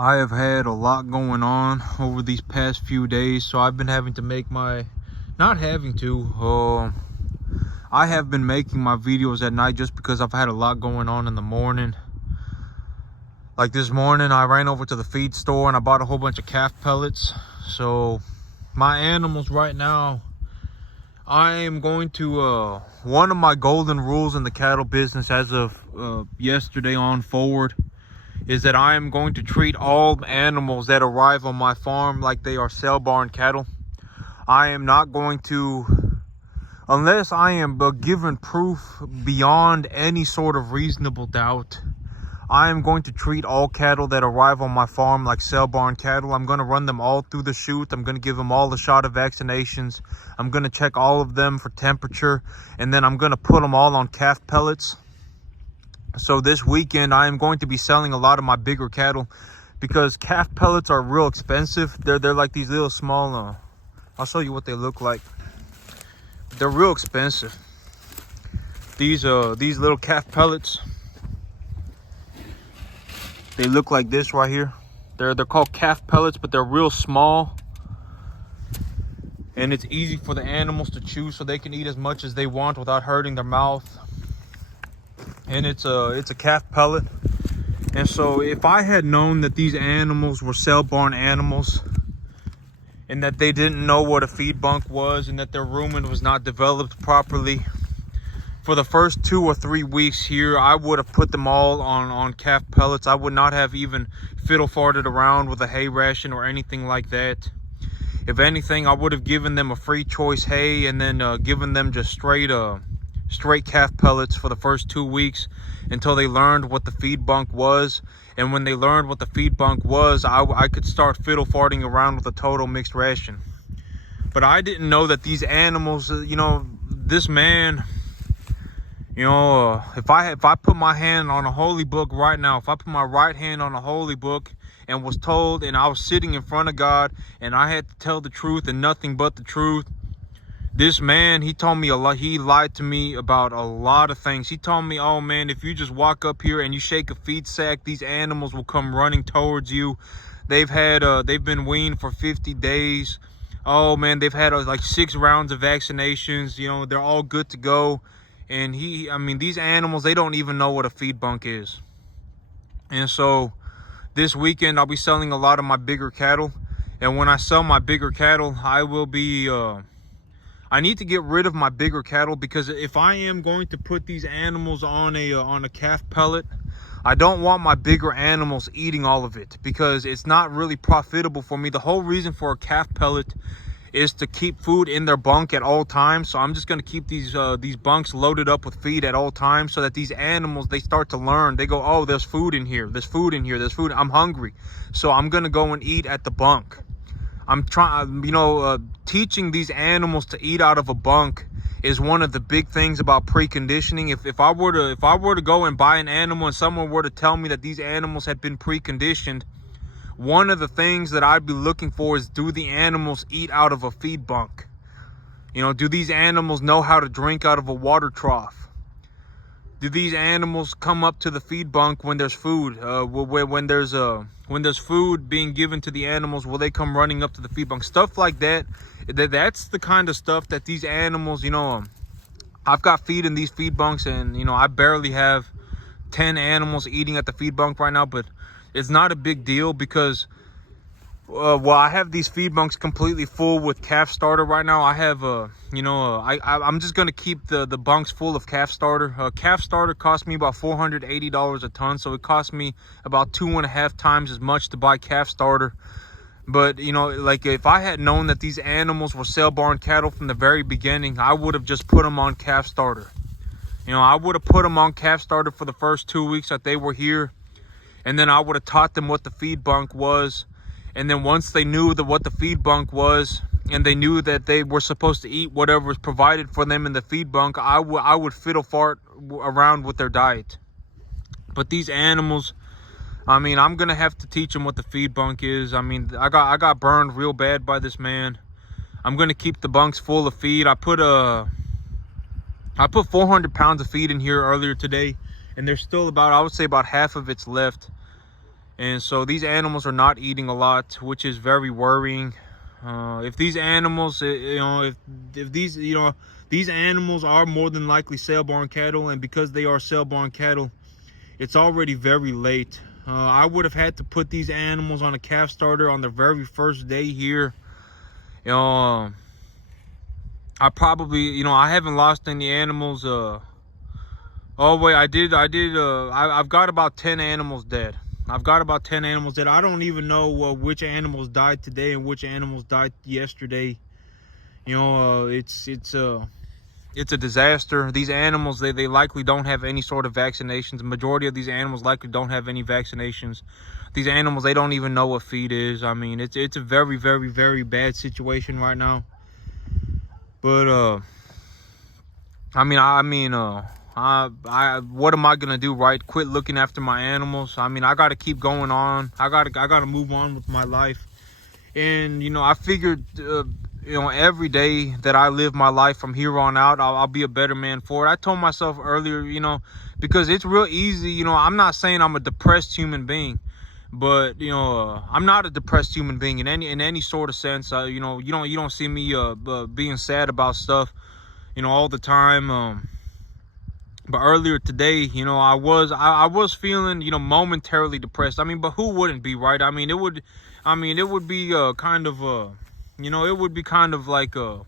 I have had a lot going on over these past few days, so I've been having to make my, not having to, I have been making my videos at night just because I've had a lot going on in the morning. Like this morning, I ran over to the feed store and I bought a whole bunch of calf pellets. So my animals right now, I am going to, one of my golden rules in the cattle business as of yesterday on forward is that I am going to treat all animals that arrive on my farm like they are sale barn cattle. I am not going to, unless I am given proof beyond any sort of reasonable doubt, I am going to treat all cattle that arrive on my farm like sale barn cattle. I'm going to run them all through the chute. I'm going to give them all a shot of vaccinations. I'm going to check all of them for temperature, and then I'm going to put them all on calf pellets. So this weekend, I am going to be selling a lot of my bigger cattle because calf pellets are real expensive. They're like these little small, I'll show you what they look like. They're real expensive. These little calf pellets, they look like this right here. They're called calf pellets, but they're real small. And it's easy for the animals to chew so they can eat as much as they want without hurting their mouth. And it's a calf pellet. And so if I had known that these animals were sale barn animals and that they didn't know what a feed bunk was and that their rumen was not developed properly, for the first 2 or 3 weeks here, I would have put them all on calf pellets. I would not have even fiddle farted around with a hay ration or anything like that. If anything, I would have given them a free choice hay and then given them just straight calf pellets for the first 2 weeks until they learned what the feed bunk was. And when they learned what the feed bunk was, I could start fiddle farting around with a total mixed ration. But I didn't know that these animals, this man, if I put my hand on a holy book right now, if I put my right hand on a holy book and was told, and I was sitting in front of God and I had to tell the truth and nothing but the truth, this man, he told me a lot. He lied to me about a lot of things. He told me, oh man, if you just walk up here and you shake a feed sack, these animals will come running towards you. They've been weaned for 50 days. Oh man, they've had like 6 rounds of vaccinations. They're all good to go. And these animals, they don't even know what a feed bunk is. And so this weekend, I'll be selling a lot of my bigger cattle. And when I sell my bigger cattle, I will be, I need to get rid of my bigger cattle because if I am going to put these animals on a calf pellet, I don't want my bigger animals eating all of it because it's not really profitable for me. The whole reason for a calf pellet is to keep food in their bunk at all times. So I'm just going to keep these bunks loaded up with feed at all times so that these animals, they start to learn. They go, oh, there's food in here. There's food in here. There's food. I'm hungry. So I'm going to go and eat at the bunk. I'm trying, teaching these animals to eat out of a bunk is one of the big things about preconditioning. If I were to go and buy an animal and someone were to tell me that these animals had been preconditioned, one of the things that I'd be looking for is, do the animals eat out of a feed bunk? Do these animals know how to drink out of a water trough? Do these animals come up to the feed bunk when there's food? When there's food being given to the animals, will they come running up to the feed bunk? Stuff like that. That's the kind of stuff that these animals, I've got feed in these feed bunks, and I barely have 10 animals eating at the feed bunk right now, but it's not a big deal because I have these feed bunks completely full with calf starter right now. I have I'm just gonna keep the bunks full of calf starter. Calf starter cost me about $480 a ton, so it cost me about 2.5 times as much to buy calf starter. But like if I had known that these animals were sale barn cattle from the very beginning, I would have just put them on calf starter. I would have put them on calf starter for the first 2 weeks that they were here, and then I would have taught them what the feed bunk was. And then once they knew what the feed bunk was, and they knew that they were supposed to eat whatever was provided for them in the feed bunk, I would fiddle fart around with their diet. But these animals, I'm gonna have to teach them what the feed bunk is. I got burned real bad by this man. I'm gonna keep the bunks full of feed. I put 400 pounds of feed in here earlier today, and there's still about, I would say about half of it's left. And so these animals are not eating a lot, which is very worrying. If these animals, if these, these animals are more than likely sale-born cattle, and because they are sale-born cattle, it's already very late. I would have had to put these animals on a calf starter on the very first day here. I probably, I haven't lost any animals. Oh wait, I've got about 10 animals dead. I've got about 10 animals dead. I don't even know which animals died today and which animals died yesterday. It's a disaster. These animals, they likely don't have any sort of vaccinations. The majority of these animals likely don't have any vaccinations. These animals, they don't even know what feed is. I mean, it's a very, very, very bad situation right now. But what am I gonna do, right? Quit looking after my animals? I mean, I gotta keep going on. I gotta move on with my life. And I figured every day that I live my life from here on out, I'll be a better man for it. I told myself earlier, because it's real easy. I'm not saying I'm a depressed human being, but I'm not a depressed human being in any sort of sense. You don't see me being sad about stuff all the time. But earlier today, I was feeling momentarily depressed. I mean, but who wouldn't be, right? I mean, it would be kind of it would be kind of like I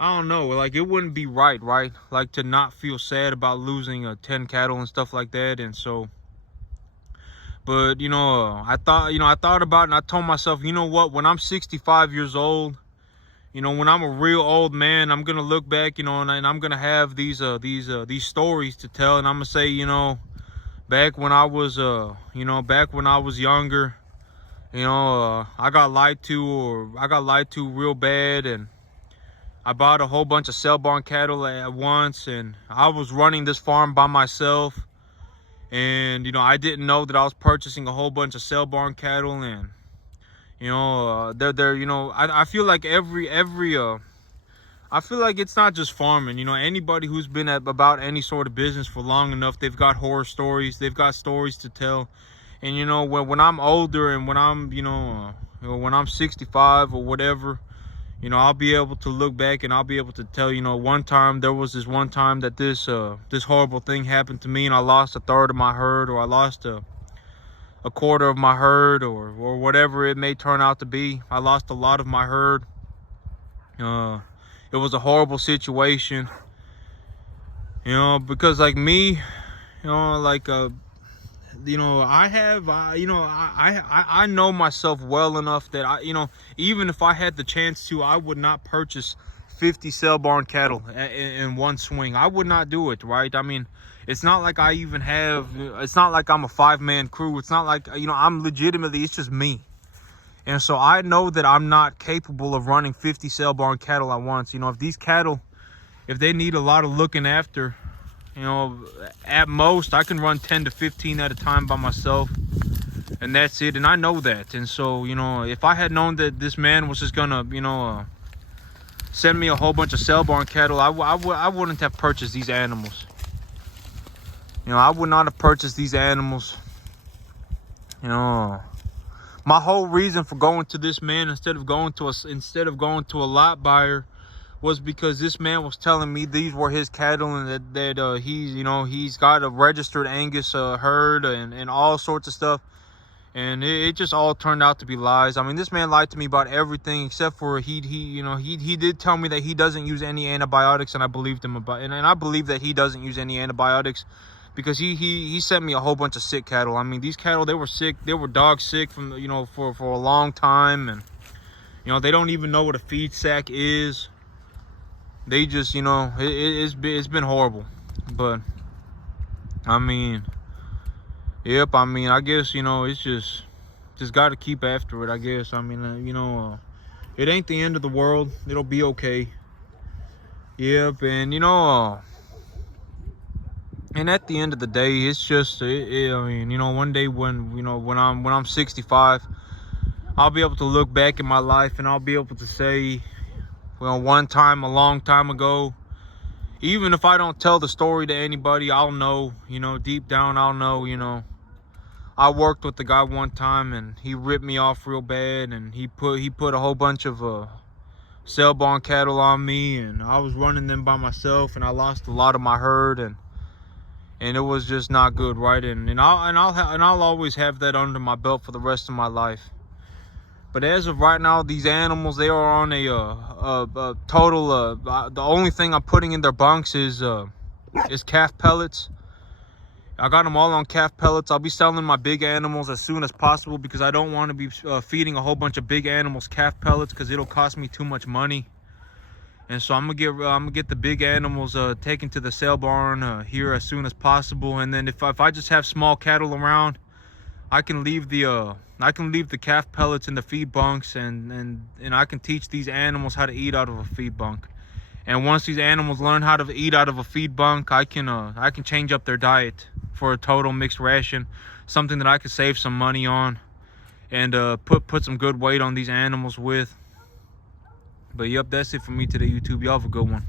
don't know, like it wouldn't be right, like to not feel sad about losing 10 cattle and stuff like that. And so, but I thought about it, and I told myself, what, when I'm 65 years old, when I'm a real old man, I'm gonna look back, and I'm gonna have these stories to tell, and I'm gonna say, back when I was younger, I got lied to real bad, and I bought a whole bunch of sale-born cattle at once, and I was running this farm by myself, and I didn't know that I was purchasing a whole bunch of sale-born cattle. And I feel like I feel like it's not just farming. Anybody who's been about any sort of business for long enough, they've got horror stories. They've got stories to tell. And when I'm older, and when I'm when I'm 65 or whatever, I'll be able to look back, and I'll be able to tell, there was this one time that this horrible thing happened to me, and I lost a third of my herd, or I lost a quarter of my herd, or whatever it may turn out to be. I lost a lot of my herd. It was a horrible situation, because like me, I know myself well enough that even if I had the chance to, I would not purchase 50 sale-born cattle in one swing. I would not do it, right? I mean, it's not like it's not like I'm a 5-man crew. It's not like, I'm legitimately, it's just me. And so I know that I'm not capable of running 50 sale-born cattle at once. If these cattle, if they need a lot of looking after, at most I can run 10 to 15 at a time by myself, and that's it. And I know that. And so, if I had known that this man was just gonna, send me a whole bunch of sale-born cattle, I wouldn't have purchased these animals. I would not have purchased these animals. My whole reason for going to this man instead of going to a lot buyer was because this man was telling me these were his cattle, and that he's got a registered Angus herd and all sorts of stuff. And it just all turned out to be lies. I mean, this man lied to me about everything except for he did tell me that he doesn't use any antibiotics, and I believed him and I believe that he doesn't use any antibiotics, because he sent me a whole bunch of sick cattle. I mean, these cattle, they were sick. They were dog sick from for a long time, and they don't even know what a feed sack is. They just it's been horrible. But I mean, yep, I mean, I guess it's just got to keep after it, I guess. I mean, it ain't the end of the world. It'll be okay. Yep. And and at the end of the day, it's just I mean, one day when I'm 65, I'll be able to look back in my life, and I'll be able to say, well, one time a long time ago, even if I don't tell the story to anybody, I'll know, deep down, I'll know, I worked with the guy one time, and he ripped me off real bad, and he put a whole bunch of sale barn cattle on me, and I was running them by myself, and I lost a lot of my herd, and it was just not good, right? And I'll always have that under my belt for the rest of my life. But as of right now, these animals, they are on a total. The only thing I'm putting in their bunks is calf pellets. I got them all on calf pellets. I'll be selling my big animals as soon as possible, because I don't want to be feeding a whole bunch of big animals calf pellets, because it'll cost me too much money. And so I'm gonna get the big animals taken to the sale barn here as soon as possible. And then if I just have small cattle around, I can leave the calf pellets in the feed bunks, and I can teach these animals how to eat out of a feed bunk. And once these animals learn how to eat out of a feed bunk, I can change up their diet for a total mixed ration, something that I could save some money on, and put some good weight on these animals with. But yep, that's it for me today, YouTube. Y'all have a good one.